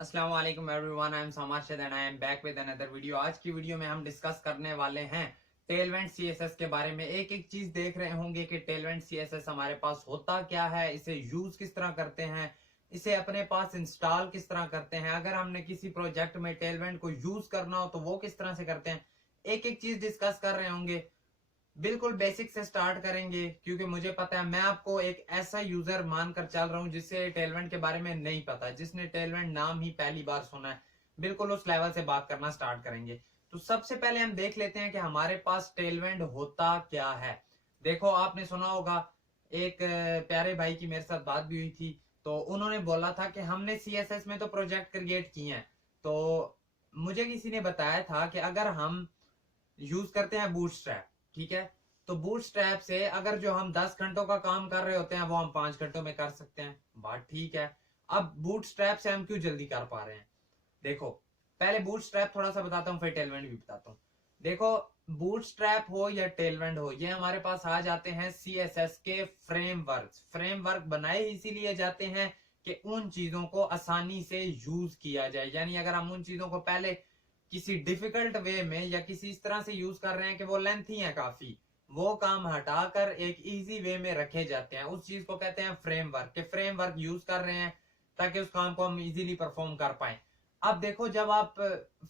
अस्सलाम वालेकुम everyone, I am Samashad and I am back with another video. आज की वीडियो में हम डिस्कस करने वाले हैं टेलवेंट सीएसएस के बारे में। एक एक चीज देख रहे होंगे कि टेलवेंट सीएसएस हमारे पास होता क्या है, इसे यूज किस तरह करते हैं, इसे अपने पास इंस्टॉल किस तरह करते हैं, अगर हमने किसी प्रोजेक्ट में टेलवेंट को यूज करना हो तो वो किस तरह से करते हैं। एक एक चीज डिस्कस कर रहे होंगे। बिल्कुल बेसिक से स्टार्ट करेंगे क्योंकि मुझे पता है मैं आपको एक ऐसा यूजर मानकर चल रहा हूं जिससे टेलवेंट के बारे में नहीं पता, जिसने टेलवेंट नाम ही पहली बार सुना है। बिल्कुल उस लेवल से बात करना स्टार्ट करेंगे। तो सबसे पहले हम देख लेते हैं कि हमारे पास टेलवेंट होता क्या है। देखो, आपने सुना होगा, एक प्यारे भाई की मेरे साथ बात भी हुई थी, तो उन्होंने बोला था कि हमने सीएसएस में तो प्रोजेक्ट क्रिएट किए हैं। तो मुझे किसी ने बताया था कि अगर हम यूज करते हैं बूटस्ट्रैप, ठीक है, तो बूटस्ट्रैप से अगर जो हम 10 घंटों का काम कर रहे होते हैं वो हम 5 घंटों में कर सकते हैं। बात ठीक है। अब बूटस्ट्रैप से हम क्यों जल्दी कर पा रहे हैं? देखो, पहले बूटस्ट्रैप थोड़ा सा बताता हूँ, फिर टेलवेंट भी बताता हूँ। देखो, बूटस्ट्रैप हो या टेलवेंट हो, ये हमारे पास आ जाते हैं सीएसएस के फ्रेमवर्क। फ्रेमवर्क बनाए इसीलिए जाते हैं कि उन चीजों को आसानी से यूज किया जाए। यानी अगर हम उन चीजों को पहले किसी डिफिकल्ट वे में या किसी इस तरह से यूज कर रहे हैं कि वो लेंथी है काफी, वो काम हटाकर एक इजी वे में रखे जाते हैं, उस चीज को कहते हैं फ्रेमवर्क। के फ्रेमवर्क यूज कर रहे हैं ताकि उस काम को हम इजीली परफॉर्म कर पाए। अब देखो, जब आप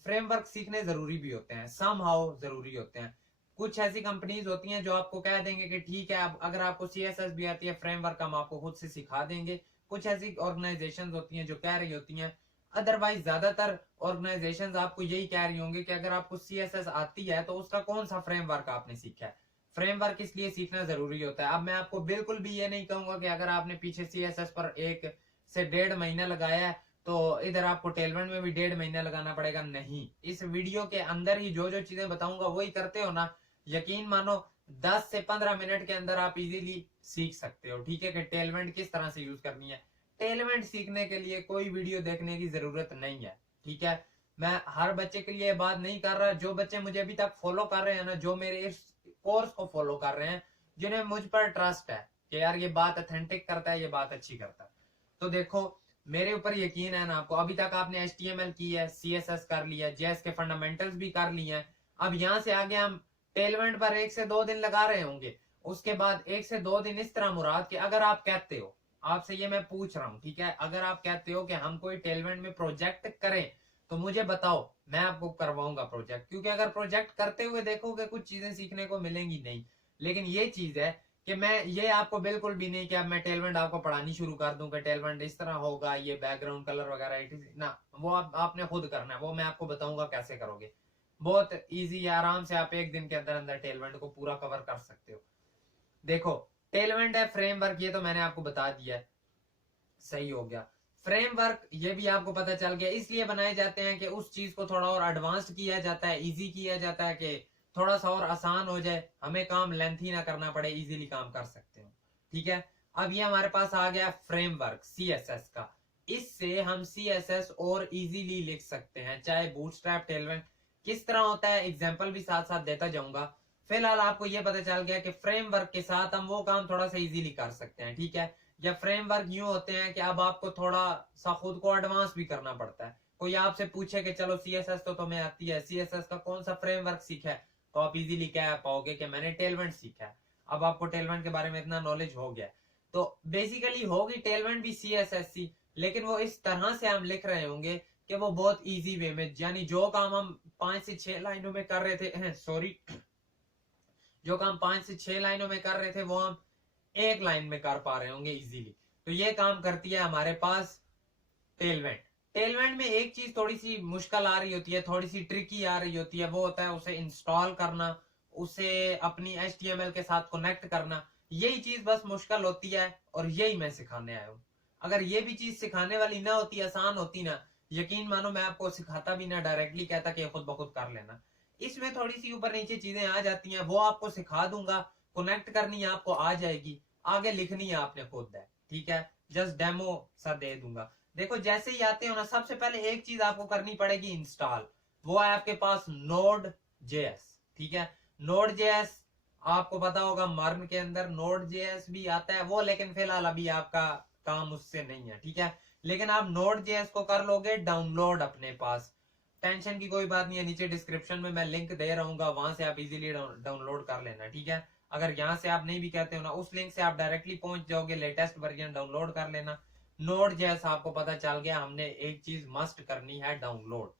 फ्रेमवर्क सीखने जरूरी भी होते हैं, सम हाउ जरूरी होते हैं। कुछ ऐसी कंपनीज होती हैं जो आपको कह देंगे कि ठीक है, अब अगर आपको सीएसएस भी आती है, फ्रेमवर्क हम आपको खुद से सिखा देंगे। कुछ ऐसी ऑर्गेनाइजेशंस होती हैं जो कह रही होती हैं। अदरवाइज ज्यादातर ऑर्गेनाइजेशंस आपको यही कह रही होंगी कि अगर आपको सीएसएस आती है तो उसका कौन सा फ्रेमवर्क आपने सीखा है। फ्रेमवर्क इसलिए सीखना जरूरी होता है। अब मैं आपको बिल्कुल भी ये नहीं कहूंगा कि अगर आपने पीछे सीएसएस पर 1 से 1.5 महीना लगाया है तो इधर आपको टेलवेंट में भी 1.5 महीना लगाना पड़ेगा। नहीं, इस वीडियो के अंदर ही जो जो चीजें बताऊंगा वही करते हो ना, यकीन मानो 10 से 15 मिनट के अंदर आप इजीली सीख सकते हो। ठीक है, कि टेलवेंट किस तरह से यूज करनी है। टेलमेंट सीखने के लिए कोई वीडियो देखने की जरूरत नहीं है। ठीक है, मैं हर बच्चे के लिए बात नहीं कर रहा। जो बच्चे मुझे अभी तक फॉलो कर रहे हैं ना, जो मेरे इस कोर्स को फॉलो कर रहे हैं, जिन्हें मुझ पर ट्रस्ट है कि यार ये बात अथेंटिक करता है, ये बात अच्छी करता है, तो देखो, मेरे ऊपर यकीन है ना आपको। अभी तक आपने HTML की है, CSS कर लिया, JS के फंडामेंटल्स भी कर लिए हैं। अब यहां से आगे हम टेलमेंट पर 1 से 2 दिन लगा रहे होंगे। उसके बाद 1 से 2 दिन इस तरह मुराद कि अगर आप कहते हो, आपसे ये मैं पूछ रहा हूं, ठीक है, अगर आप कहते हो कि हम कोई टेलमेंट में प्रोजेक्ट करें तो मुझे बताओ, मैं आपको करवाऊंगा प्रोजेक्ट। क्योंकि अगर प्रोजेक्ट करते हुए देखोगे कुछ चीजें सीखने को मिलेंगी नहीं। लेकिन ये चीज है कि मैं ये आपको बिल्कुल भी नहीं कि अब मैं टेलमेंट आपको पढ़ानी शुरू कर दूं कि टेलमेंट इस तरह होगा, ये बैकग्राउंड कलर वगैरह ना, वो आपने खुद करना है। वो मैं आपको बताऊंगा कैसे करोगे। बहुत इजी है, आराम से आप 1 दिन के अंदर अंदर टेलमेंट को पूरा कवर कर सकते हो। देखो, टेलमेंट है, फ्रेमवर्क, ये तो मैंने आपको बता दिया है, सही हो गया। फ्रेमवर्क ये भी आपको पता चल गया। इसलिए बनाए जाते हैं कि उस चीज को थोड़ा और एडवांस्ड किया जाता है, इजी किया जाता है, कि थोड़ा सा और आसान हो जाए, हमें काम लेंथी ना करना पड़े, इजीली काम कर सकते हो। ठीक है, अब ये हमारे पास आ गया फ्रेमवर्क सीएसएस का। इससे हम सीएसएस और इजीली लिख सकते हैं, चाहे बूटस्ट्रैप, टेलमेंट। किस तरह होता है एग्जांपल भी साथ साथ देता जाऊंगा। फिलहाल आपको ये पता चल गया कि फ्रेमवर्क के साथ हम वो काम थोड़ा सा इजीली कर सकते हैं। ठीक है, या फ्रेमवर्क यूं होते हैं कि अब आपको थोड़ा सा खुद को एडवांस भी करना पड़ता है। कोई आपसे पूछे कि चलो सीएसएस तो तुम्हें आती है, सीएसएस का कौन सा फ्रेमवर्क सीखा है, तो आप इजीली कह पाओगे कि मैंने टेलमेंट सीखा है। अब आपको टेलमेंट के बारे में इतना नॉलेज हो गया। तो बेसिकली होगी टेलमेंट भी सीएसएस सी, लेकिन वो इस तरह से हम लिख रहे होंगे कि वो बहुत इजी वे में, यानी जो काम हम 5 से 6 लाइनों में कर रहे थे, सॉरी, जो काम 5 से 6 लाइनों में कर रहे थे वो हम 1 लाइन में कर पा रहे होंगे इजीली। तो ये काम करती है हमारे पास टेलमेंट। टेलमेंट में एक चीज थोड़ी सी मुश्किल आ रही होती है, थोड़ी सी ट्रिकी आ रही होती है, वो होता है उसे इंस्टॉल करना, उसे अपनी HTML के साथ कनेक्ट करना। यही चीज बस मुश्किल होती है और यही मैं सिखाने आया हूँ। अगर ये भी चीज सिखाने वाली ना होती, आसान होती ना, यकीन मानो मैं आपको सिखाता भी ना, डायरेक्टली कहता कि खुद ब खुद कर लेना। इसमें थोड़ी सी ऊपर नीचे चीजें आ जाती हैं, वो आपको सिखा दूंगा। कनेक्ट करनी आपको आ जाएगी, आगे लिखनी है आपने खुद है। ठीक है, जस्ट डेमो सा दे दूंगा। देखो, जैसे ही आते हो ना, सबसे पहले एक चीज आपको करनी पड़ेगी, इंस्टॉल। वो है आपके पास नोड जेएस। ठीक है, नोड जेएस आपको पता होगा, मर्न के अंदर नोड जेएस भी आता है वो, लेकिन फिलहाल अभी आपका काम उससे नहीं है। ठीक है, लेकिन आप Node.js को कर लोगे डाउनलोड अपने पास, टेंशन की कोई बात नहीं है। नीचे डिस्क्रिप्शन में मैं लिंक दे रहूंगा, वहां से आप इजीली डाउनलोड कर लेना, ठीक है। अगर यहाँ से आप नहीं भी कहते हो ना, उस लिंक से आप डायरेक्टली पहुंच जाओगे, लेटेस्ट वर्जन डाउनलोड कर लेना। Node.js आपको पता चल गया, हमने एक चीज मस्ट करनी है डाउनलोड।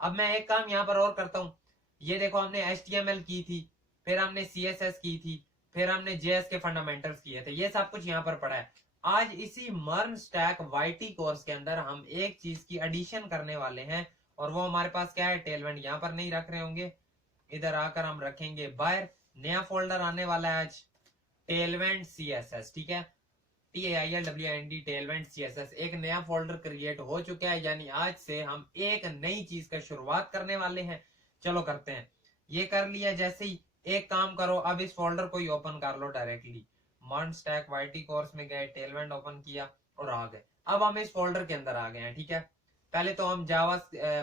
अब मैं एक काम यहाँ पर और करता हूँ। ये देखो, हमने HTML की थी, फिर हमने CSS की थी, फिर हमने JS के फंडामेंटल्स किए थे, ये सब कुछ यहाँ पर पड़ा है। आज इसी मर्न स्टैक YT कोर्स के अंदर हम एक चीज की एडिशन करने वाले हैं, और वो हमारे पास क्या है, टेलवेंट। यहाँ पर नहीं रख रहे होंगे, इधर आकर हम रखेंगे बाहर। नया फोल्डर आने वाला है आज, टेलवेंट CSS, ठीक है, TAILWIND टेलवेंट CSS। एक नया फोल्डर क्रिएट हो चुका है, यानी आज से हम एक नई चीज का शुरुआत करने वाले हैं। चलो करते हैं। ये कर लिया, जैसे ही एक काम करो, अब इस फोल्डर को ही ओपन कर लो directly. MERN stack YT course में गए, टेलवेंट ओपन किया और आ गए। अब हम इस फोल्डर के अंदर आ गए हैं, ठीक है। पहले तो हम जावा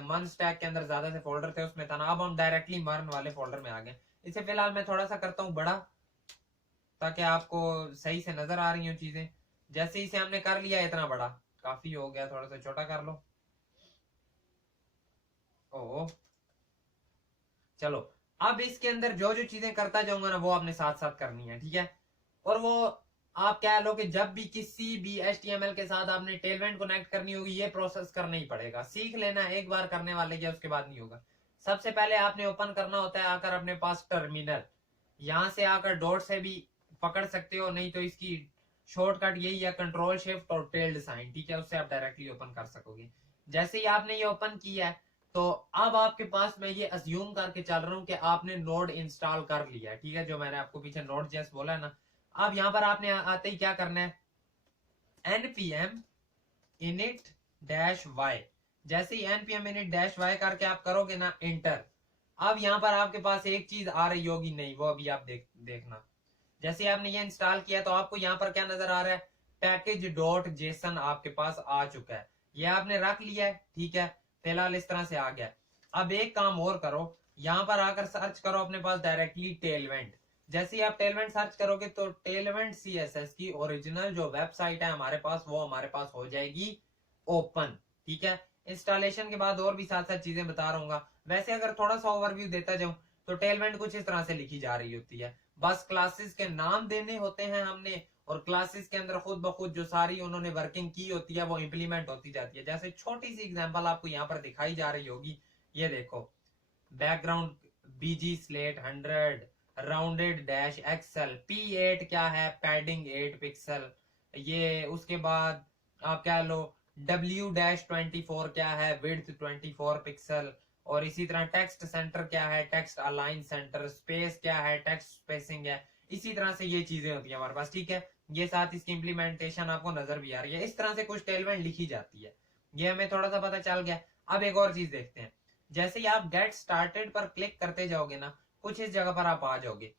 मर्न स्टैक के अंदर ज्यादा से फोल्डर थे, उसमें था ना, अब हम डायरेक्टली मर्न वाले फोल्डर में आ गए। इसे फिलहाल मैं थोड़ा सा करता हूँ बड़ा, ताकि आपको सही से नजर आ रही हो चीजें। जैसे इसे हमने कर लिया इतना बड़ा, काफी हो गया, थोड़ा सा छोटा कर लो। ओ चलो, अब इसके अंदर जो जो चीजें करता जाऊंगा ना, वो आपने साथ साथ करनी है, ठीक है। और वो आप क्या लो कि जब भी किसी भी HTML के साथ आपने टेलवेंट कनेक्ट करनी होगी, ये प्रोसेस करना ही पड़ेगा। सीख लेना, एक बार करने वाले क्या, उसके बाद नहीं होगा। सबसे पहले आपने ओपन करना होता है आकर अपने पास टर्मिनल। यहां से आकर डॉट से भी पकड़ सकते हो, नहीं तो इसकी शॉर्टकट यही है, कंट्रोल शिफ्ट और टेल्ड साइन, ठीक है, उससे आप डायरेक्टली ओपन कर सकोगे। जैसे ही आपने ये ओपन किया है, तो अब आपके पास, मैं ये अज्यूम करके चल रहा हूँ कि आपने नोड इंस्टॉल कर लिया है, ठीक है, जो मैंने आपको पीछे Node.js बोला है ना। अब यहाँ पर आपने आते ही क्या करना है, npm init-y। जैसे ही npm init-y करके आप करोगे ना इंटर, अब यहाँ पर आपके पास एक चीज आ रही होगी, नहीं वो अभी आप देखना। जैसे आपने ये इंस्टॉल किया, तो आपको यहाँ पर क्या नजर आ रहा है, package.json आपके पास आ चुका है। ये आपने रख लिया है, ठीक है, फिलहाल इस तरह से आ गया। अब एक काम और करो, यहाँ पर आकर सर्च करो अपने पास डायरेक्टली टेलवेंट। जैसे ही आप टेलवेंट सर्च करोगे, तो टेलवेंट CSS की ओरिजिनल जो वेबसाइट है हमारे पास, वो हमारे पास हो जाएगी ओपन, ठीक है। इंस्टॉलेशन के बाद और भी साथ साथ चीजें बता रहूंगा। वैसे अगर थोड़ा सा ओवरव्यू देता जाऊं, तो टेलवेंट कुछ इस तरह से लिखी जा रही होती है। बस क्लासेस के नाम देने होते हैं हमने, और क्लासेस के अंदर खुद ब खुद जो सारी उन्होंने वर्किंग की होती है, वो इंप्लीमेंट होती जाती है। जैसे छोटी सी एग्जांपल आपको यहाँ पर दिखाई जा रही होगी, ये देखो, background BG slate 100, rounded dash XL, P8 क्या है, पैडिंग 8 पिक्सल। ये उसके बाद आप क्या लो, W-24 क्या है, विड्थ 24 पिक्सल। और इसी तरह टेक्स्ट सेंटर क्या है, टेक्स्ट अलाइन सेंटर, स्पेस क्या है, टेक्स्ट स्पेसिंग है। इसी तरह से ये चीजें होती है हमारे पास, ठीक है। ये साथ इसकी इंप्लीमेंटेशन आपको नजर भी आ रही है, इस तरह से कुछ टेलवेंट लिखी जाती है। ये हमें थोड़ा सा पता चल गया। अब एक और चीज देखते हैं। जैसे ही आप गेट स्टार्टेड पर क्लिक करते जाओगे ना, कुछ इस जगह पर आप आ जाओगे।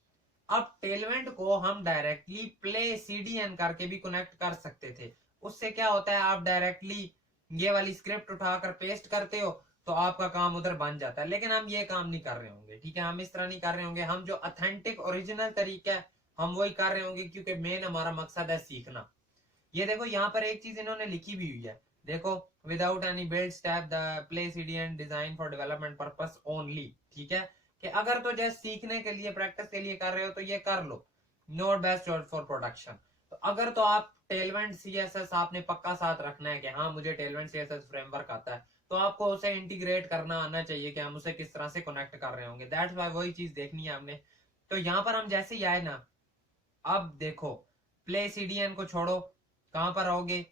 अब टेलवेंट को हम डायरेक्टली प्ले CDN करके भी कनेक्ट कर सकते थे। उससे क्या होता है, आप डायरेक्टली ये वाली स्क्रिप्ट उठाकर पेस्ट करते हो, तो आपका काम उधर बन जाता है। लेकिन हम ये काम नहीं कर रहे होंगे, ठीक है, हम इस तरह नहीं कर रहे होंगे। हम जो ऑथेंटिक ओरिजिनल तरीका है, हम वही कर रहे होंगे, क्योंकि मेन हमारा मकसद है सीखना। ये देखो, यहाँ पर एक चीज इन्होंने लिखी भी हुई है, देखो, without any build step the play CDN design for development purpose only, ठीक है। कि अगर तो जैसे सीखने के लिए, प्रैक्टिस के लिए कर रहे हो, तो ये कर लो, नॉट बेस्ट फॉर प्रोडक्शन। तो अगर तो आप टेलवेंट CSS आपने पक्का साथ रखना है कि हाँ मुझे टेलवेंट CSS फ्रेमवर्क आता है, तो आपको उसे इंटीग्रेट करना आना चाहिए कि हम उसे किस तरह से कनेक्ट कर रहे होंगे। दैट्स वाई वही चीज देखनी है हमने। तो यहाँ पर हम जैसे ही आए ना, अब देखो, प्ले CDN को छोड़ो, कहां पर आओगे,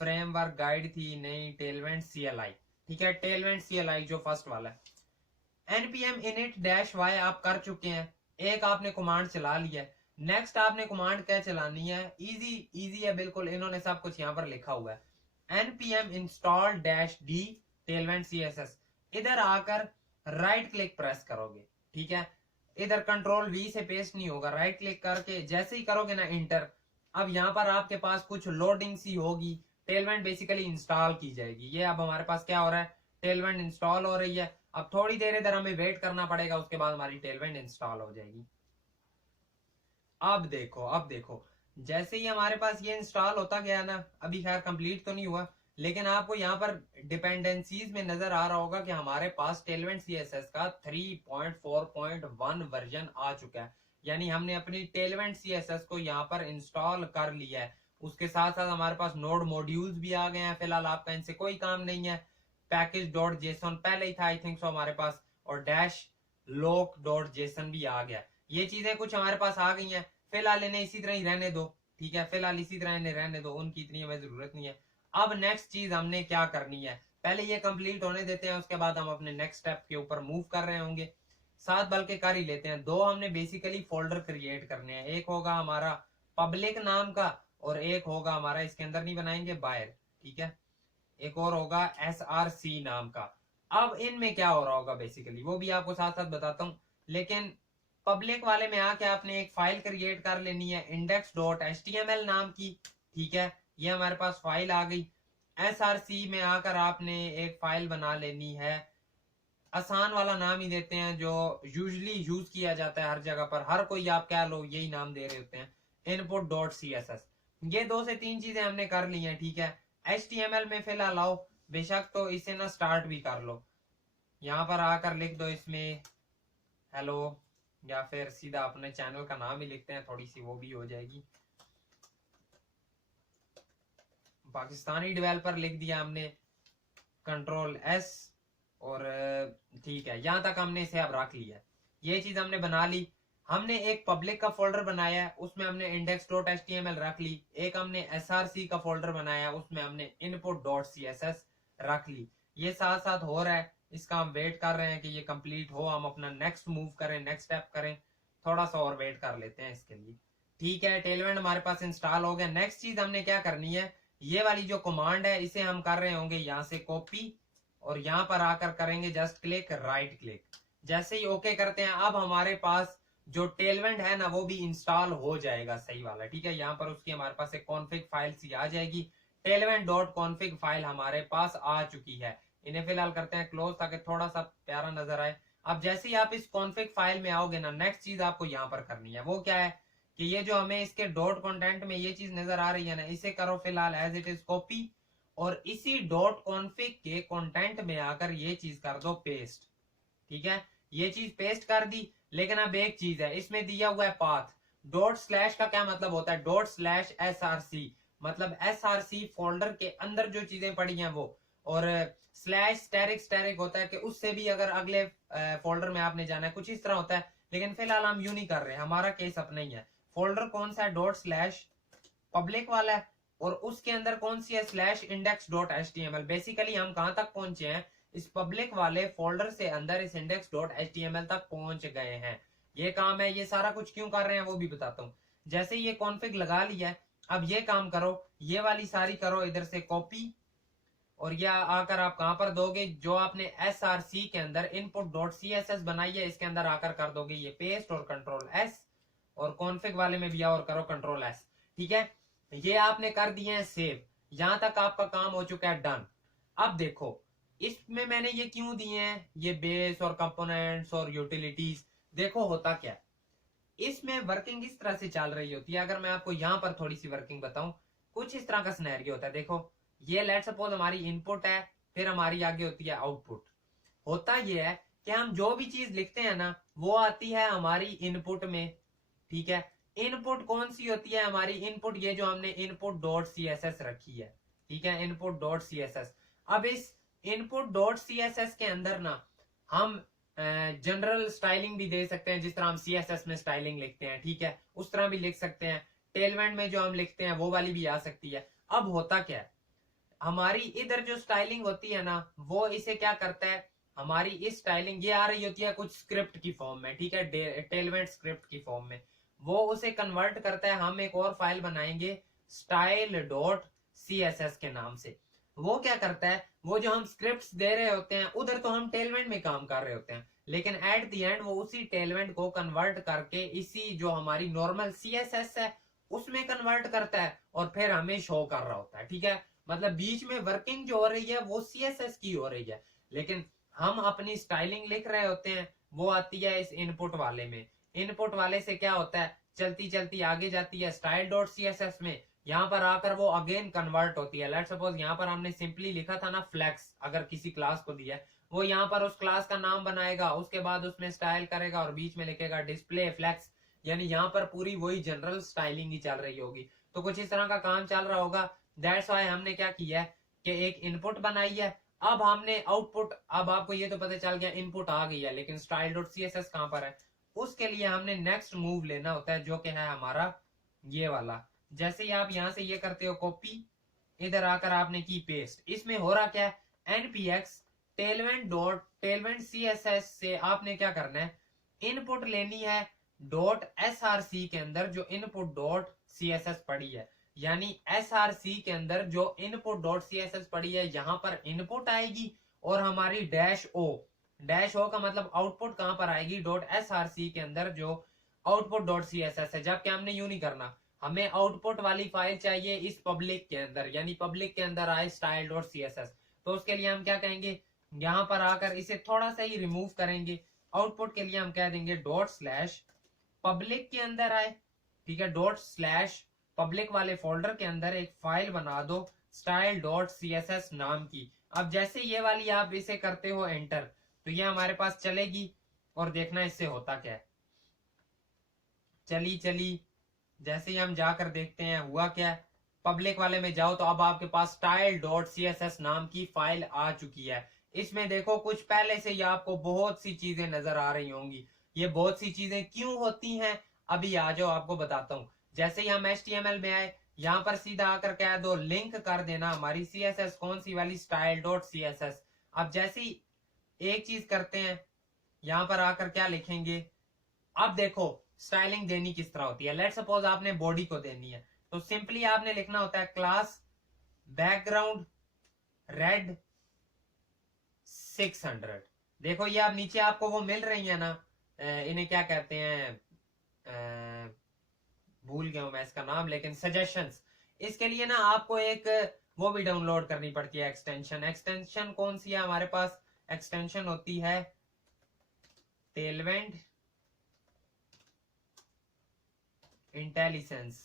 फ्रेमवर्क गाइड थी, नहीं, टेलवेंट CLI, ठीक है, टेलवेंट CLI जो फर्स्ट वाला है। npm init-y आप कर चुके हैं, एक आपने कमांड चला लिया है। नेक्स्ट आपने कमांड क्या चलानी है, इजी इजी है बिल्कुल, इन्होंने सब कुछ यहाँ पर लिखा हुआ है। npm install-d टेलवेंट CSS, इधर आकर राइट क्लिक प्रेस करोगे, ठीक है। इधर कंट्रोल V से पेस्ट नहीं होगा, राइट क्लिक करके जैसे ही करोगे ना इंटर, अब यहाँ पर आपके पास कुछ लोडिंग सी होगी, टेलवेंट बेसिकली इंस्टॉल की जाएगी। ये अब हमारे पास क्या हो रहा है, टेलवेंट इंस्टॉल हो रही है। अब थोड़ी देर इधर हमें वेट करना पड़ेगा, उसके बाद हमारी टेलवेंट इंस्टॉल हो जाएगी। अब देखो जैसे ही हमारे पास ये इंस्टॉल होता गया ना, अभी खैर कंप्लीट तो नहीं हुआ, लेकिन आपको यहाँ पर डिपेंडेंसीज में नजर आ रहा होगा कि हमारे पास टेलवेंट सीएसएस का 3.4.1 वर्जन आ चुका है, यानी हमने अपनी टेलवेंट सीएसएस को यहाँ पर इंस्टॉल कर लिया है। उसके साथ साथ हमारे पास नोड मॉड्यूल्स भी आ गए हैं। फिलहाल आपका इनसे कोई काम नहीं है। पैकेज डॉट जेसन पहले ही था आई थिंक सो हमारे पास, और डैश लोक डॉट जेसन भी आ गया। ये चीजें कुछ हमारे पास आ गई हैं। फिलहाल इन्हें इसी तरह ही रहने दो, ठीक है, फिलहाल इसी तरह इन्हें रहने दो, उनकी इतनी हमें जरूरत नहीं है। अब नेक्स्ट चीज हमने क्या करनी है, पहले ये कंप्लीट होने देते हैं, उसके बाद हम अपने नेक्स्ट स्टेप के ऊपर मूव कर रहे होंगे। 7 बल्कि कर ही लेते हैं। 2 हमने बेसिकली फोल्डर क्रिएट करने हैं। एक होगा हमारा पब्लिक नाम का और एक होगा हमारा, इसके अंदर नहीं बनाएंगे, बाहर, ठीक है, एक और होगा SRC नाम का। अब इनमें क्या हो रहा होगा बेसिकली वो भी आपको साथ साथ बताता हूं, लेकिन पब्लिक वाले में आके आपने एक फाइल क्रिएट कर लेनी है index.html नाम की, ठीक है, ये हमारे पास फाइल आ गई। SRC में आकर आपने एक फाइल बना लेनी है, आसान वाला नाम ही देते हैं जो यूजली यूज किया जाता है हर जगह पर, हर कोई आप क्या लो यही नाम दे रहे होते हैं, input.css। ये 2 से 3 चीजें हमने कर ली हैं, ठीक है। HTML में फिलहाल आओ, बेशक तो इसे ना स्टार्ट भी कर लो, यहाँ पर आकर लिख दो इसमें हेलो, या फिर सीधा अपने चैनल का नाम ही लिखते हैं, थोड़ी सी वो भी हो जाएगी, पाकिस्तानी डेवलपर लिख दिया हमने, Ctrl+S, और ठीक है, यहां तक हमने इसे अब रख लिया। ये चीज हमने बना ली। हमने एक पब्लिक का फोल्डर बनाया है, उसमें हमने index.html रख ली। एक हमने SRC का फोल्डर बनाया है, उसमें हमने input.css रख ली। ये साथ साथ हो रहा है, इसका हम वेट कर रहे हैं कि ये कंप्लीट हो, हम अपना नेक्स्ट मूव करें, नेक्स्ट स्टेप करें। थोड़ा सा और वेट कर लेते हैं इसके लिए, ठीक है। टेलवेंट हमारे पास इंस्टॉल हो गया। नेक्स्ट चीज हमने क्या करनी है, ये वाली जो कमांड है इसे हम कर रहे होंगे यहाँ से कॉपी, और यहाँ पर आकर करेंगे जस्ट क्लिक, राइट क्लिक। जैसे ही ओके करते हैं, अब हमारे पास जो टेलवेंट है ना वो भी इंस्टॉल हो जाएगा, सही वाला, ठीक है। यहाँ पर उसकी हमारे पास एक कॉन्फ़िग फाइल सी आ जाएगी, tailwind.config फाइल हमारे पास आ चुकी है। इन्हें फिलहाल करते हैं क्लोज ताकि थोड़ा सा प्यारा नजर आए। अब जैसे ही आप इस कॉन्फ़िग फाइल में आओगे ना, नेक्स्ट चीज आपको यहाँ पर करनी है, वो क्या है कि ये जो हमें इसके डॉट कंटेंट में ये चीज नजर आ रही है ना, इसे करो फिलहाल एज इट इज कॉपी, और इसी डॉट कॉन्फ़िग के कंटेंट में आकर ये चीज कर दो पेस्ट, ठीक है। ये चीज पेस्ट कर दी, लेकिन अब एक चीज है, इसमें दिया हुआ है पाथ। डॉट स्लैश का क्या मतलब होता है, ./src, मतलब SRC फोल्डर के अंदर जो चीजें पड़ी हैं वो, और स्लैश स्टैरिक होता है कि उससे भी अगर अगले फोल्डर में आपने जाना है, कुछ इस तरह होता है। लेकिन फिलहाल हम यूं नहीं कर रहे, हमारा केस अपना ही है। फोल्डर कौन सा है, ./पब्लिक वाला है, और उसके अंदर कौन सी है, /index.html। बेसिकली हम कहां तक पहुंचे हैं, इस पब्लिक वाले फोल्डर से अंदर इस index.html तक पहुंच गए हैं। ये काम है, ये सारा कुछ क्यों कर रहे हैं वो भी बताता हूँ। जैसे ये कॉन्फ़िग लगा लिया है, अब ये काम करो, ये वाली सारी करो इधर से कॉपी, और यह आकर आप कहां पर दोगे, जो आपने SRC के अंदर input.css बनाई है इसके अंदर आकर कर दोगे ये पेस्ट, और Ctrl+S, और कॉन्फ़िग वाले में भी आओ और करो Ctrl+S, ठीक है। ये आपने कर दिए हैं सेव, यहां तक आपका काम हो चुका है डन। अब देखो इसमें मैंने ये क्यों दिए हैं, ये बेस और कंपोनेंट्स और यूटिलिटीज। देखो होता क्या है, इसमें वर्किंग इस तरह से चल रही होती है। अगर मैं आपको यहाँ पर थोड़ी सी वर्किंग बताऊं, कुछ इस तरह का सिनेरियो होता है। देखो ये लेट सपोज हमारी इनपुट है, फिर हमारी आगे होती है आउटपुट। होता ये है कि हम जो भी चीज लिखते हैं ना वो आती है हमारी इनपुट में, ठीक है। इनपुट कौन सी होती है हमारी, इनपुट ये जो हमने input.css रखी है, ठीक है, input.css। अब इस input.css के अंदर ना हम जनरल स्टाइलिंग भी दे सकते हैं, जिस तरह हम CSS में स्टाइलिंग लिखते हैं, ठीक है, उस तरह भी लिख सकते हैं। टेलवेंट में जो हम लिखते हैं वो वाली भी आ सकती है। अब होता क्या है, हमारी इधर जो स्टाइलिंग होती है ना वो इसे क्या करता है, हमारी इस स्टाइलिंग ये आ रही होती है कुछ स्क्रिप्ट की फॉर्म में, ठीक है, टेलवेंट स्क्रिप्ट की फॉर्म में, वो उसे कन्वर्ट करता है। हम एक और फाइल बनाएंगे style.css के नाम से। वो क्या करता है, वो जो हम स्क्रिप्ट्स दे रहे होते हैं उधर तो हम टेलवेंट में काम कर रहे होते हैं, लेकिन एट द एंड वो उसी टेलवेंट को कन्वर्ट करके इसी जो हमारी नॉर्मल CSS है उसमें कन्वर्ट करता है, और फिर हमें शो कर रहा होता है, ठीक है। मतलब बीच में वर्किंग जो हो रही है वो CSS की हो रही है, लेकिन हम अपनी स्टाइलिंग लिख रहे होते हैं, वो आती है इस इनपुट वाले में। इनपुट वाले से क्या होता है, चलती चलती आगे जाती है style.css में, यहाँ पर आकर वो अगेन कन्वर्ट होती है। लेट्स सपोज यहाँ पर हमने सिंपली लिखा था ना फ्लेक्स, अगर किसी क्लास को दिया है, वो यहाँ पर उस क्लास का नाम बनाएगा, उसके बाद उसमें स्टाइल करेगा और बीच में लिखेगा डिस्प्ले फ्लेक्स, यानी यहाँ पर पूरी वही जनरल स्टाइलिंग ही चल रही होगी। तो कुछ इस तरह का काम चल रहा होगा। दैट्स व्हाई हमने क्या किया है कि एक इनपुट बनाई है, अब हमने आउटपुट, अब आपको ये तो पता चल गया इनपुट आ गई है, लेकिन style dot C S S कहां पर है, उसके लिए हमने नेक्स्ट मूव लेना होता है, जो कि है हमारा ये वाला। जैसे ही आप यहां से ये करते हो कॉपी, इधर आकर आपने की पेस्ट, इसमें हो रहा क्या है, npx tailwind C S S से आपने क्या करना है, इनपुट लेनी है डॉट src के अंदर जो input dot C S S पड़ी है, यानी src के अंदर जो input dot C S S पड़ी है, यहां पर इनपुट आएगी और हमारी डैश ओ का मतलब आउटपुट कहां पर आएगी, डॉट src के अंदर जो output dot C S S है। जबकि हमने यूं नहीं करना, हमें आउटपुट वाली फाइल चाहिए इस पब्लिक के अंदर, यानी पब्लिक के अंदर आए style dot C S S. तो उसके लिए हम क्या कहेंगे, यहां पर आकर इसे थोड़ा सा ही रिमूव करेंगे, आउटपुट के लिए हम कह देंगे डॉट स्लैश पब्लिक के अंदर आए, ठीक है, डॉट स्लैश पब्लिक वाले फोल्डर के अंदर एक फाइल बना दो style dot C S S नाम की। अब जैसे ये वाली आप इसे करते हो एंटर, तो ये हमारे पास चलेगी और देखना इससे होता क्या है। चली जैसे ही हम जाकर देखते हैं हुआ क्या, पब्लिक वाले में जाओ तो अब आपके पास style dot C S S नाम की फाइल आ चुकी है। इसमें देखो कुछ पहले से ही आपको बहुत सी चीजें नजर आ रही होंगी। ये बहुत सी चीजें क्यों होती हैं, अभी आ जाओ आपको बताता हूँ। जैसे ही हम HTML में आए, यहाँ पर सीधा आकर कह दो लिंक कर देना हमारी CSS, कौन सी वाली, style dot C S S. अब जैसे ही एक चीज करते हैं, यहाँ पर आकर क्या लिखेंगे, अब देखो स्टाइलिंग देनी किस तरह होती है। लेट्स सपोज आपने बॉडी को देनी है, तो सिंपली आपने लिखना होता है क्लास बैकग्राउंड रेड 600। देखो ये अब नीचे आपको वो मिल रही है ना, इन्हें क्या कहते हैं, भूल गया हूं मैं इसका नाम, लेकिन सजेशंस। इसके लिए ना आपको एक वो भी डाउनलोड करनी पड़ती है एक्सटेंशन कौन सी है हमारे पास, एक्सटेंशन होती है टेलवेंट इंटेलिजेंस।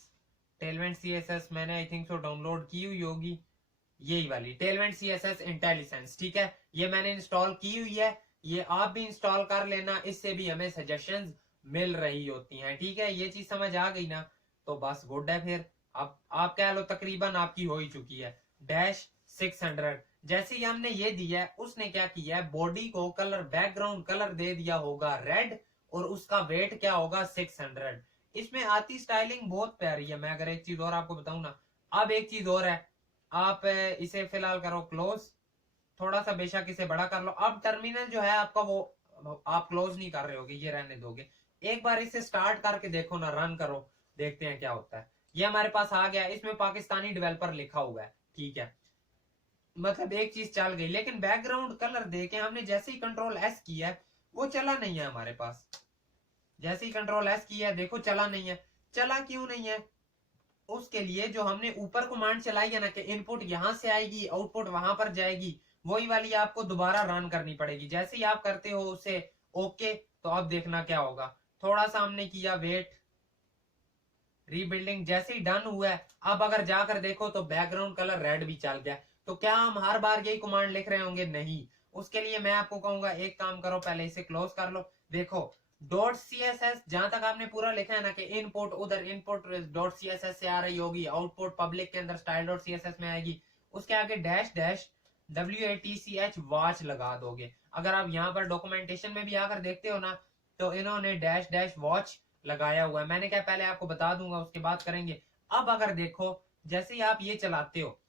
टेलवेंट सीएसएस मैंने आई थिंक सो डाउनलोड की हुई होगी, यही वाली टेलवेंट सीएसएस इंटेलिजेंस, ठीक है, ये मैंने इंस्टॉल की हुई है, ये आप भी इंस्टॉल कर लेना, इससे भी हमें सजेशंस मिल रही होती हैं, ठीक है। ये चीज समझ आ गई ना, तो बस गुड है। फिर अब आप कह लो तकरीबन आपकी हो ही चुकी है डैश 600। जैसे ही हमने ये दिया है, उसने क्या किया है, बॉडी को कलर बैकग्राउंड कलर दे दिया होगा रेड, और उसका वेट क्या होगा 600। इसमें आती स्टाइलिंग बहुत प्यारी है। मैं अगर एक चीज और आपको बताऊं ना, अब एक चीज और है, आप इसे फिलहाल करो क्लोज, थोड़ा सा बेशक इसे बड़ा कर लो। अब टर्मिनल जो है आपका वो आप क्लोज नहीं कर रहे होगे, ये रहने दोगे। एक बार इसे स्टार्ट करके देखो ना, रन करो, देखते हैं क्या होता है। ये हमारे पास आ गया, इसमें पाकिस्तानी डेवलपर लिखा हुआ है, ठीक है, मतलब एक चीज चल गई। लेकिन बैकग्राउंड कलर देके हमने जैसे ही कंट्रोल एस किया है, वो चला नहीं है हमारे पास। जैसे ही कंट्रोल एस किया है, देखो चला नहीं है। चला क्यों नहीं है, उसके लिए जो हमने ऊपर कमांड चलाई है ना, कि इनपुट यहां से आएगी आउटपुट वहां पर जाएगी, वही वाली आपको दोबारा रन करनी पड़ेगी। जैसे ही आप करते हो उसे ओके, तो अब देखना क्या होगा, थोड़ा सा हमने किया वेट, रीबिल्डिंग, जैसे ही डन हुआ है, अब अगर जाकर देखो तो बैकग्राउंड कलर रेड भी चल गया। तो क्या हम हर बार यही कमांड लिख रहे होंगे, नहीं। उसके लिए मैं आपको कहूंगा एक काम करो, पहले इसे क्लोज कर लो। देखो डॉट सी एस एस जहां तक आपने पूरा लिखा है ना, कि इनपुट उधर input dot C S S से आ रही होगी, आउटपुट पब्लिक के अंदर style dot C S S में आएगी, उसके आगे डैश डैश WATCH वॉच लगा दोगे। अगर आप यहाँ पर डॉक्यूमेंटेशन में भी आकर देखते हो ना, तो इन्होंने डैश डैश वॉच लगाया हुआ है। मैंने क्या पहले आपको बता दूंगा, उसके बाद करेंगे। अब अगर देखो जैसे ही आप ये चलाते हो,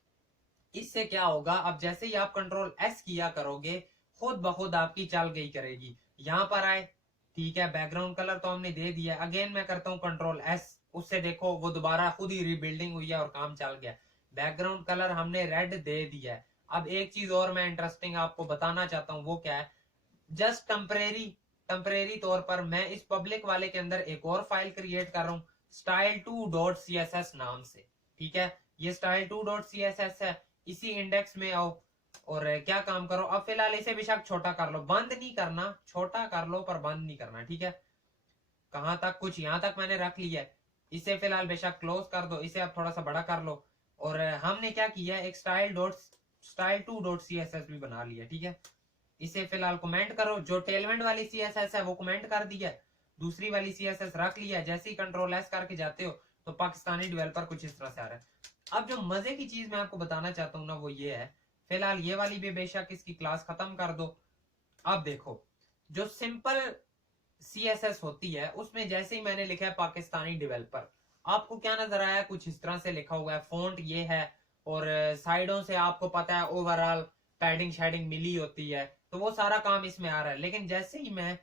इससे क्या होगा, अब जैसे ही आप कंट्रोल एस किया करोगे, खुद ब खुद आपकी चल गई करेगी। यहां पर आए, ठीक है, बैकग्राउंड कलर तो हमने दे दिया। अगेन मैं करता हूं कंट्रोल एस, उससे देखो वो दोबारा खुद ही रीबिल्डिंग हुई है और काम चल गया। बैकग्राउंड कलर हमने रेड दे दिया है। अब एक चीज और मैं इंटरेस्टिंग आपको बताना चाहता हूँ, वो क्या है, जस्ट टेम्परेरी तौर पर मैं इस पब्लिक वाले के अंदर एक और फाइल क्रिएट कर रहा हूँ style2.css नाम से, ठीक है। ये style2.css है, इसी इंडेक्स में आओ और क्या काम करो, अब फिलहाल इसे बेशक छोटा कर लो, बंद नहीं करना, छोटा कर लो पर बंद नहीं करना, ठीक है। कहां तक, कुछ यहां तक मैंने रख लिया है। इसे फिलहाल बेशक क्लोज कर दो, इसे आप थोड़ा सा बड़ा कर लो। और हमने क्या किया, एक style2.css भी बना लिया, ठीक है। इसे फिलहाल कमेंट करो, जो टेलमेंट वाली सीएसएस है वो कमेंट कर दिया, दूसरी वाली सीएसएस रख लिया। जैसे ही कंट्रोल एस करके जाते हो तो पाकिस्तानी डेवलपर कुछ इस तरह से आ रहा है। अब जो मजे की चीज मैं आपको बताना चाहता हूँ ना वो ये है, फिलहाल ये वाली भी बेशक इसकी क्लास खत्म कर दो। अब देखो, जो सिंपल सीएसएस होती है उसमें जैसे ही मैंने लिखा है पाकिस्तानी डेवलपर, आपको क्या नजर आया, कुछ इस तरह से लिखा हुआ है, फॉन्ट ये है, और साइडों से आपको पता है ओवरऑल पैडिंग शेडिंग मिली होती है, तो वो सारा काम इसमें आ रहा है। लेकिन जैसे ही मैं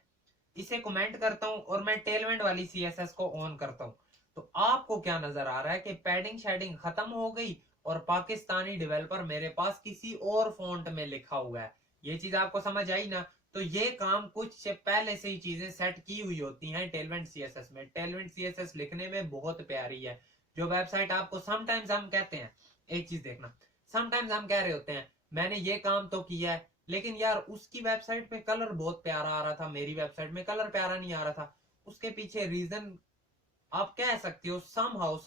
इसे कमेंट करता हूं और मैं टेलमेंट वाली सीएसएस को ऑन करता हूं, तो आपको क्या नजर आ रहा है कि पैडिंग शेडिंग खत्म हो गई और पाकिस्तानी डेवलपर मेरे पास किसी और फॉन्ट में लिखा हुआ है। ये चीज आपको समझ आई ना। तो ये काम कुछ से पहले से ही चीजें सेट की हुई होती हैं टेलमेंट सीएसएस में। टेलमेंट सीएसएस लिखने में बहुत प्यारी है। जो वेबसाइट आपको समटाइम्स हम कहते हैं, एक चीज देखना, समटाइम्स हम कह रहे होते हैं मैंने ये काम तो किया है, लेकिन यार उसकी वेबसाइट पे कलर बहुत प्यारा आ रहा था, मेरी वेबसाइट में कलर प्यारा नहीं आ रहा था। उसके पीछे रीजन आप कह सकते हो समहाउ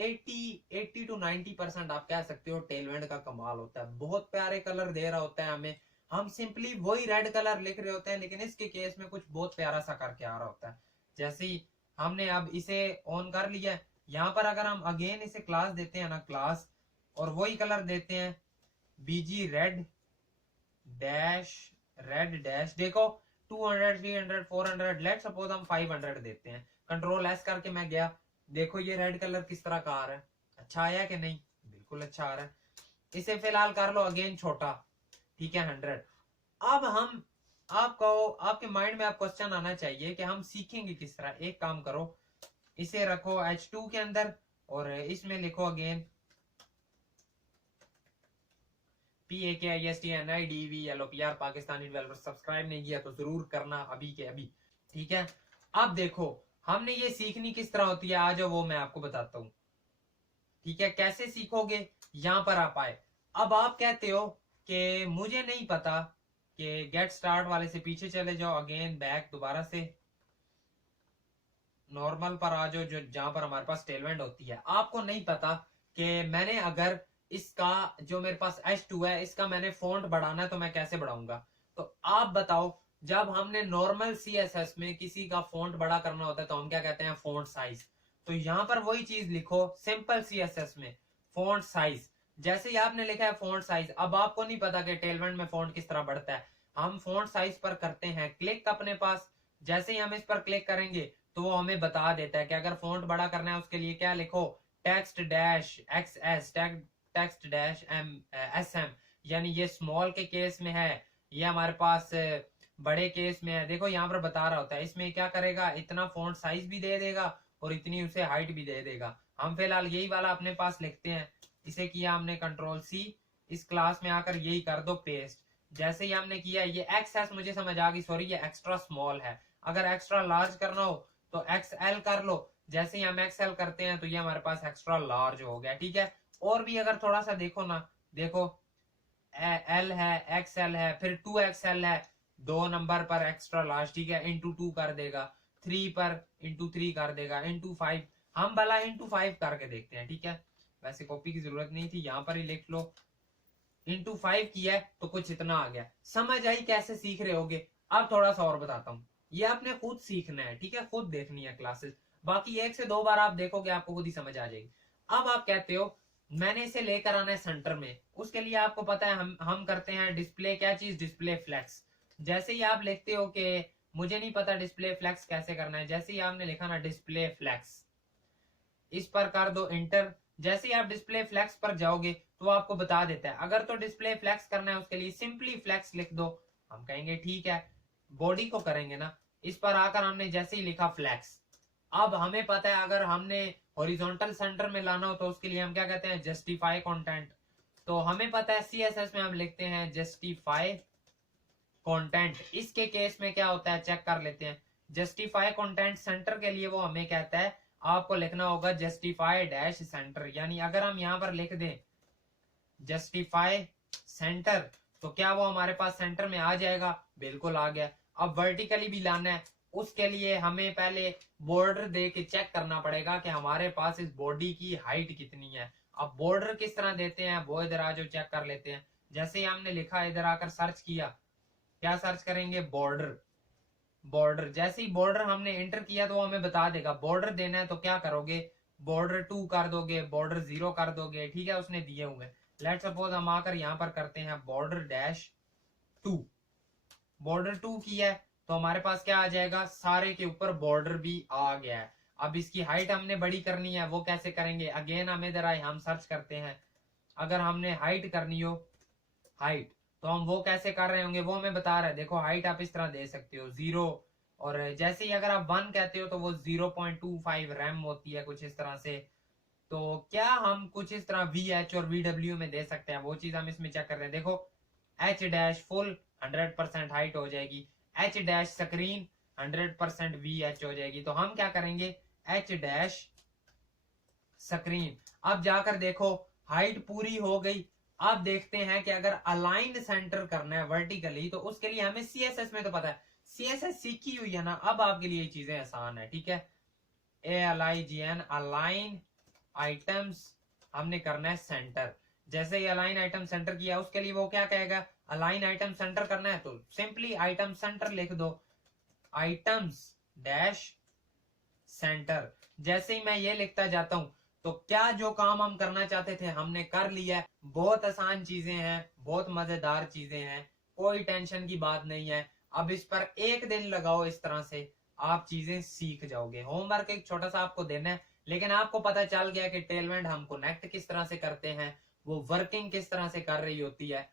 80 टू 90% आप कह सकते हो टेलमेंट का कमाल होता है। बहुत प्यारे कलर दे रहा होता है हमें, हम सिंपली वही रेड कलर लिख रहे होते हैं, लेकिन इसके केस में कुछ बहुत प्यारा सा करके आ रहा होता है। जैसे ही हमने अब इसे ऑन कर लिया, यहाँ पर अगर हम अगेन इसे क्लास देते हैं ना, क्लास, और वही कलर देते हैं बीजी रेड डैश, देखो 200 300 400, लेट सपोज हम 500 देते हैं। कंट्रोल एस करके मैं गया, देखो ये रेड कलर किस तरह का आ रहा है, अच्छा आया कि नहीं, बिल्कुल अच्छा आ रहा है। इसे फिलहाल कर लो अगेन छोटा, ठीक है 100। अब हम आपको आपके माइंड में आप क्वेश्चन आना चाहिए कि हम सीखेंगे किस तरह। एक काम करो, इसे रखो H2 के अंदर और इसमें लिखो again PAKISTNIDVLOPR। Pakistani developer subscribe नहीं किया तो जरूर करना अभी के अभी, ठीक है। अब देखो हमने ये सीखनी किस तरह होती है, आ जाओ वो मैं आपको बताता हूँ, ठीक है। कैसे सीखोगे, यहां पर आप आए। अब आप कहते हो कि मुझे नहीं पता, कि गेट स्टार्ट वाले से पीछे चले जाओ, अगेन बैक दोबारा से नॉर्मल पर आ जाओ, जो जहां पर हमारे पास टेलमेंट होती है। आपको नहीं पता कि मैंने अगर इसका जो मेरे पास H2 है इसका मैंने फॉन्ट बढ़ाना है तो मैं कैसे बढ़ाऊंगा। तो आप बताओ, जब हमने नॉर्मल सीएसएस में किसी का फॉन्ट बड़ा करना होता है तो हम क्या कहते हैं, फॉन्ट साइज। तो यहां पर वही चीज लिखो सिंपल सीएसएस में, फॉन्ट साइज। जैसे ही आपने लिखा है फॉन्ट साइज, अब आपको नहीं पता कि टेलमेंट में फॉन्ट किस तरह बढ़ता है। हम फॉन्ट साइज पर करते हैं क्लिक अपने पास, जैसे ही हम इस पर क्लिक करेंगे तो वो हमें बता देता है कि अगर फॉन्ट बड़ा करना है उसके लिए क्या लिखो, text dash XS, text dash SM। यानी ये स्मॉल के केस में है, ये हमारे पास बड़े केस में है। देखो यहाँ पर बता रहा होता है, इसमें क्या करेगा, इतना फॉन्ट साइज भी दे देगा और इतनी उसे हाइट भी दे देगा। हम फिलहाल यही वाला अपने पास लिखते हैं। इसे किया हमने कंट्रोल C, इस क्लास में आकर यही कर दो पेस्ट। जैसे ही हमने किया, ये XS मुझे समझ आ गई, सॉरी ये एक्स्ट्रा स्मॉल है, अगर एक्स्ट्रा लार्ज करना हो तो XL कर लो। जैसे ही हम XL करते हैं तो ये हमारे पास एक्स्ट्रा लार्ज हो गया, ठीक है। और भी अगर थोड़ा सा देखो ना, देखो L है, XL है, फिर 2XL है, 2 नंबर पर एक्स्ट्रा लार्ज, ठीक है, इंटू 2 कर देगा, 3 पर इंटू 3 कर देगा, इंटू 5। हम भला इंटू 5 करके देखते हैं, ठीक है। वैसे कॉपी की जरूरत नहीं थी, यहाँ पर ही लिख लो। इंटू 5 किया है तो कुछ इतना आ गया। समझ आई कैसे सीख रहे होगे। अब थोड़ा सा और बताता हूँ, ये आपने खुद सीखना है, ठीक है, खुद देखनी है क्लासेस। बाकी 1 से 2 बार आप देखोगे आपको खुद ही समझ आ जाएगी। अब आप कहते हो मैंने इसे लेकर आना है सेंटर में, उसके लिए आपको पता है हम करते हैं डिस्प्ले, क्या चीज, डिस्प्ले फ्लेक्स। जैसे ही आप लिखते हो कि मुझे नहीं पता डिस्प्ले फ्लेक्स कैसे करना है, जैसे ही आपने लिखा ना डिस्प्ले फ्लेक्स, इस पर कर दो इंटर। जैसे ही आप डिस्प्ले फ्लेक्स पर जाओगे तो आपको बता देता है, अगर तो डिस्प्ले फ्लेक्स करना है उसके लिए सिंपली फ्लेक्स लिख दो। हम कहेंगे ठीक है, बॉडी को करेंगे ना, इस पर आकर हमने जैसे ही लिखा फ्लेक्स। अब हमें पता है अगर हमने हॉरिजॉन्टल सेंटर में लाना हो तो उसके लिए हम क्या कहते हैं, जस्टिफाई कंटेंट। तो हमें पता है सीएसएस में हम लिखते हैं जस्टिफाई कंटेंट। इसके केस में क्या होता है चेक कर लेते हैं। जस्टिफाई कंटेंट सेंटर के लिए वो हमें कहता है आपको लिखना होगा जस्टिफाई डैश सेंटर। यानी अगर हम यहां पर लिख दें जस्टिफाई सेंटर तो क्या वो हमारे पास सेंटर में आ जाएगा, बिल्कुल आ गया। अब वर्टिकली भी लाना है उसके लिए हमें पहले बॉर्डर दे के चेक करना पड़ेगा कि हमारे पास इस बॉडी की हाइट कितनी है। अब बॉर्डर किस तरह देते हैं वो इधर आ जाओ चेक कर लेते हैं। जैसे ही हमने लिखा इधर आकर सर्च किया, क्या सर्च करेंगे, बॉर्डर। बॉर्डर जैसे ही बॉर्डर हमने एंटर किया तो वो हमें बता देगा बॉर्डर देना है तो क्या करोगे, बॉर्डर 2 कर दोगे, बॉर्डर 0 कर दोगे, ठीक है, उसने दिए हुए। लेट सपोज हम आकर यहाँ पर करते हैं बॉर्डर डैश 2, बॉर्डर 2 की है तो हमारे पास क्या आ जाएगा, सारे के ऊपर बॉर्डर भी आ गया है। अब इसकी हाइट हमने बड़ी करनी है, वो कैसे करेंगे, अगेन हम इधर आए, हम सर्च करते हैं। अगर हमने हाइट करनी हो, हाइट, तो हम वो कैसे कर रहे होंगे वो हमें बता रहा है। देखो हाइट आप इस तरह दे सकते हो 0, और जैसे ही अगर आप 1 कहते हो तो वो 0.25 रैम होती है कुछ इस तरह से। तो क्या हम कुछ इस तरह VH और VW में दे सकते हैं, वो चीज हम इसमें चेक कर रहे हैं। देखो H डैश फुल 100% हाइट हो जाएगी, H डैश स्क्रीन 100% VH हो जाएगी। तो हम क्या करेंगे, H डैश स्क्रीन। अब जाकर देखो हाइट पूरी हो गई। अब देखते हैं कि अगर अलाइन सेंटर करना है वर्टिकली तो उसके लिए हमें CSS में तो पता है, CSS सीखी हुई है ना, अब आपके लिए चीजें आसान है, ठीक है। ALIGN अलाइन आइटम्स हमने करना है सेंटर। जैसे ही अलाइन आइटम सेंटर किया उसके लिए वो क्या कहेगा, अलाइन आइटम सेंटर करना है तो सिंपली आइटम सेंटर लिख दो, आइटम्स डैश सेंटर। जैसे ही मैं ये लिखता जाता हूं तो क्या जो काम हम करना चाहते थे हमने कर लिया। बहुत आसान चीजें हैं, बहुत मजेदार चीजें हैं, कोई टेंशन की बात नहीं है। अब इस पर एक दिन लगाओ, इस तरह से आप चीजें सीख जाओगे। होमवर्क एक छोटा सा आपको देना है, लेकिन आपको पता चल गया कि टेलमेंट हम कनेक्ट किस तरह से करते हैं, वो वर्किंग किस तरह से कर रही होती है।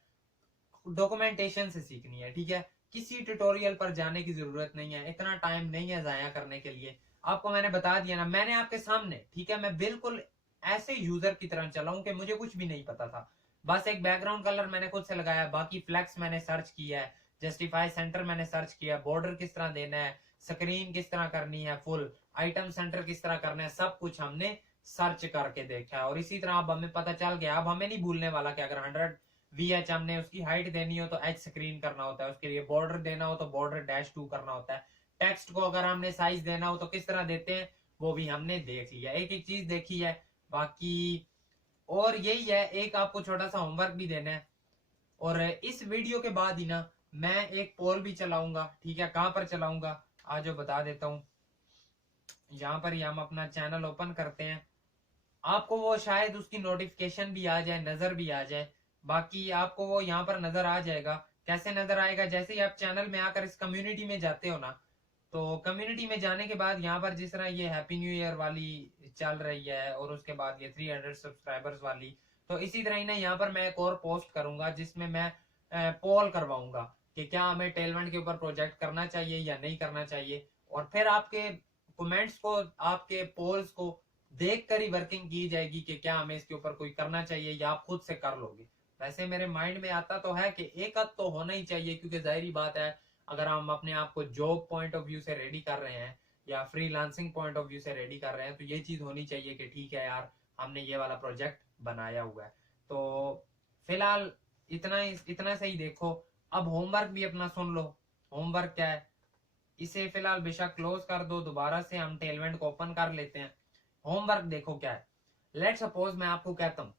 डॉक्यूमेंटेशन से सीखनी है, ठीक है। किसी ट्यूटोरियल पर जाने की जरूरत नहीं है, इतना टाइम नहीं है जाया करने के लिए। आपको मैंने बता दिया ना, मैंने आपके सामने, ठीक है, मैं बिल्कुल ऐसे यूजर की तरह चलाऊं कि मुझे कुछ भी नहीं पता था। बस एक बैकग्राउंड कलर मैंने खुद से लगाया, बाकी फ्लैक्स मैंने सर्च किया है, जस्टिफाई सेंटर मैंने सर्च किया, बॉर्डर किस तरह देना है, स्क्रीन किस तरह करनी है फुल, आइटम सेंटर किस तरह करना है, सब कुछ हमने सर्च करके देखा। और इसी तरह अब हमें पता चल गया, अब हमें नहीं भूलने वाला कि अगर 100 VH हमने उसकी हाइट देनी हो तो H स्क्रीन करना होता है, उसके लिए बॉर्डर देना हो तो बॉर्डर डैश 2 करना होता है। टेक्स्ट को अगर हमने साइज देना हो तो किस तरह देते हैं वो भी हमने देख लिया, एक एक चीज देखी है। बाकी और यही है, एक आपको छोटा सा होमवर्क भी देना है। और इस वीडियो के बाद ही ना मैं एक पोल भी चलाऊंगा, ठीक है। कहां पर चलाऊंगा आज जो बता देता हूं, यहाँ पर ही हम अपना चैनल ओपन करते हैं। आपको वो शायद उसकी नोटिफिकेशन भी आ जाए, नजर भी आ जाए। बाकी आपको वो यहाँ पर नजर आ जाएगा। कैसे नजर आएगा, जैसे ही आप चैनल में आकर इस कम्युनिटी में जाते हो ना, तो कम्युनिटी में जाने के बाद यहाँ पर जिस तरह ये हैप्पी न्यू ईयर वाली चल रही है और उसके बाद ये 300 सब्सक्राइबर्स वाली, तो इसी तरह ही ना यहाँ पर मैं एक और पोस्ट करूंगा जिसमें मैं पोल करवाऊंगा कि क्या हमें टेलमेंट के ऊपर प्रोजेक्ट करना चाहिए या नहीं करना चाहिए। और फिर आपके कमेंट्स को, आपके पोल्स को देख कर ही वर्किंग की जाएगी कि क्या हमें इसके ऊपर कोई करना चाहिए या आप खुद से कर लोगे। वैसे मेरे माइंड में आता तो है कि एक आध तो होना ही चाहिए, क्योंकि जाहिर बात है अगर हम अपने आप को जॉब पॉइंट ऑफ व्यू से रेडी कर रहे हैं या फ्रीलांसिंग पॉइंट ऑफ व्यू से रेडी कर रहे हैं तो ये चीज होनी चाहिए कि ठीक है यार, हमने ये वाला प्रोजेक्ट बनाया हुआ है। तो फिलहाल इतना सही देखो। अब होमवर्क भी अपना सुन लो। होमवर्क क्या है, इसे फिलहाल बेशक क्लोज कर दो, दोबारा से हम टेलमेंट को ओपन कर लेते हैं। होमवर्क देखो क्या है। लेट सपोज मैं आपको कहता हूं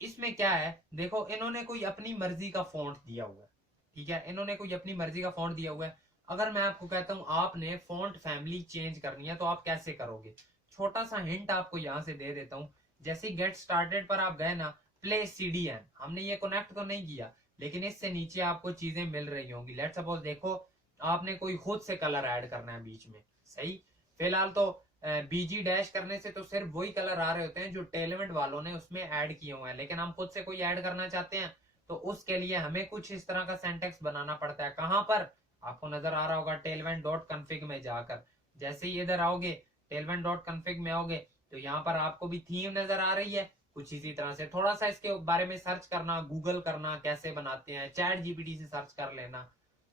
इसमें क्या है, देखो इन्होंने कोई अपनी मर्जी का फॉन्ट दिया हुआ है, ठीक है, इन्होंने कोई अपनी मर्जी का फॉन्ट दिया हुआ है। अगर मैं आपको कहता हूं आपने फॉन्ट फैमिली चेंज करनी है तो आप कैसे करोगे, छोटा सा हिंट आपको यहां से दे देता हूं। जैसे गेट स्टार्टेड पर आप गए ना, प्ले CDN, हमने ये कनेक्ट तो नहीं किया, लेकिन इससे नीचे आपको चीजें मिल रही होंगी। लेट सपोज देखो आपने कोई खुद से कलर ऐड करना है बीच में, सही। फिलहाल तो BG डैश करने से तो सिर्फ वही कलर आ रहे होते हैं जो टेलमेंट वालों ने उसमें ऐड किए हुए हैं, लेकिन हम खुद से कोई ऐड करना चाहते हैं तो उसके लिए हमें कुछ इस तरह का सेंटेक्स बनाना पड़ता है। कहां पर आपको नजर आ रहा होगा, टेलमेंट डॉट कन्फिग में जाकर, जैसे ही इधर आओगे टेलमेंट डॉट कन्फिग में आओगे तो यहाँ पर आपको भी थीम नजर आ रही है कुछ इसी तरह से। थोड़ा सा इसके बारे में सर्च करना, गूगल करना कैसे बनाते हैं, चैट GPT से सर्च कर लेना,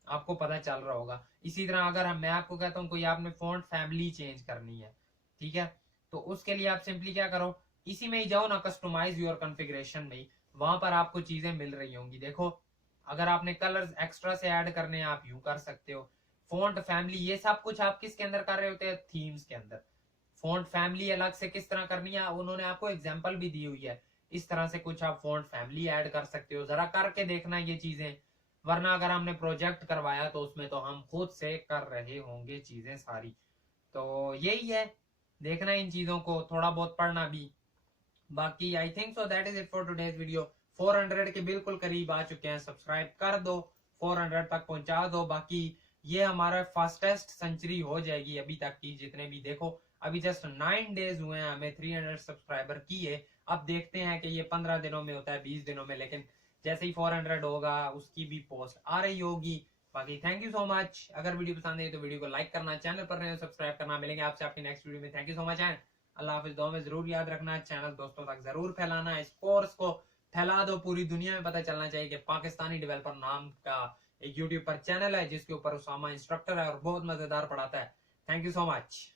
आपको पता चल रहा होगा। इसी तरह अगर मैं आपको कहता हूँ कोई आपने फॉन्ट फैमिली चेंज करनी है, ठीक है, तो उसके लिए आप सिंपली क्या करो, इसी में ही जाओ ना, कस्टमाइज योर कॉन्फ़िगरेशन में ही, वहां पर आपको चीजें मिल रही होंगी। देखो अगर आपने कलर्स एक्स्ट्रा से ऐड करने हैं आप यूं कर सकते हो, फ़ॉन्ट फैमिली, ये सब कुछ आप किसके अंदर कर रहे होते हैं, थीम्स के अंदर। फ़ॉन्ट फैमिली अलग से किस तरह करनी है, उन्होंने आपको एग्जांपल भी दी हुई है। इस तरह से कुछ आप फ़ॉन्ट फैमिली ऐड कर सकते हो, जरा करके देखना ये चीजें, वरना अगर हमने प्रोजेक्ट करवाया तो उसमें तो हम खुद से कर रहे होंगे चीजें सारी। तो यही है, देखना इन चीजों को, थोड़ा बहुत पढ़ना भी। बाकी I think so that is it for today's video. 400 के बिल्कुल करीब आ चुके हैं, सब्सक्राइब कर दो, 400 तक पहुंचा दो। बाकी ये हमारा फास्टेस्ट सेंचुरी हो जाएगी अभी तक की, जितने भी देखो अभी जस्ट 9 डेज हुए हैं हमें 300 सब्सक्राइबर किए। अब देखते हैं कि ये 15 दिनों में होता है, 20 दिनों में, लेकिन जैसे ही 400 होगा उसकी भी पोस्ट आ रही होगी। बाकी थैंक यू सो मच। अगर वीडियो पसंद है तो वीडियो को लाइक करना, चैनल पर रहे सब्सक्राइब करना। मिलेंगे आपसे आपकी नेक्स्ट वीडियो में। Thank you so much and अल्लाह हाफिज। दुआ में जरूर याद रखना, चैनल दोस्तों तक जरूर फैलाना, इस कोर्स को फैला दो, पूरी दुनिया में पता चलना चाहिए कि पाकिस्तानी डेवलपर नाम का एक यूट्यूब पर चैनल है जिसके ऊपर उसामा इंस्ट्रक्टर है और बहुत मजेदार पढ़ाता है। Thank you so much.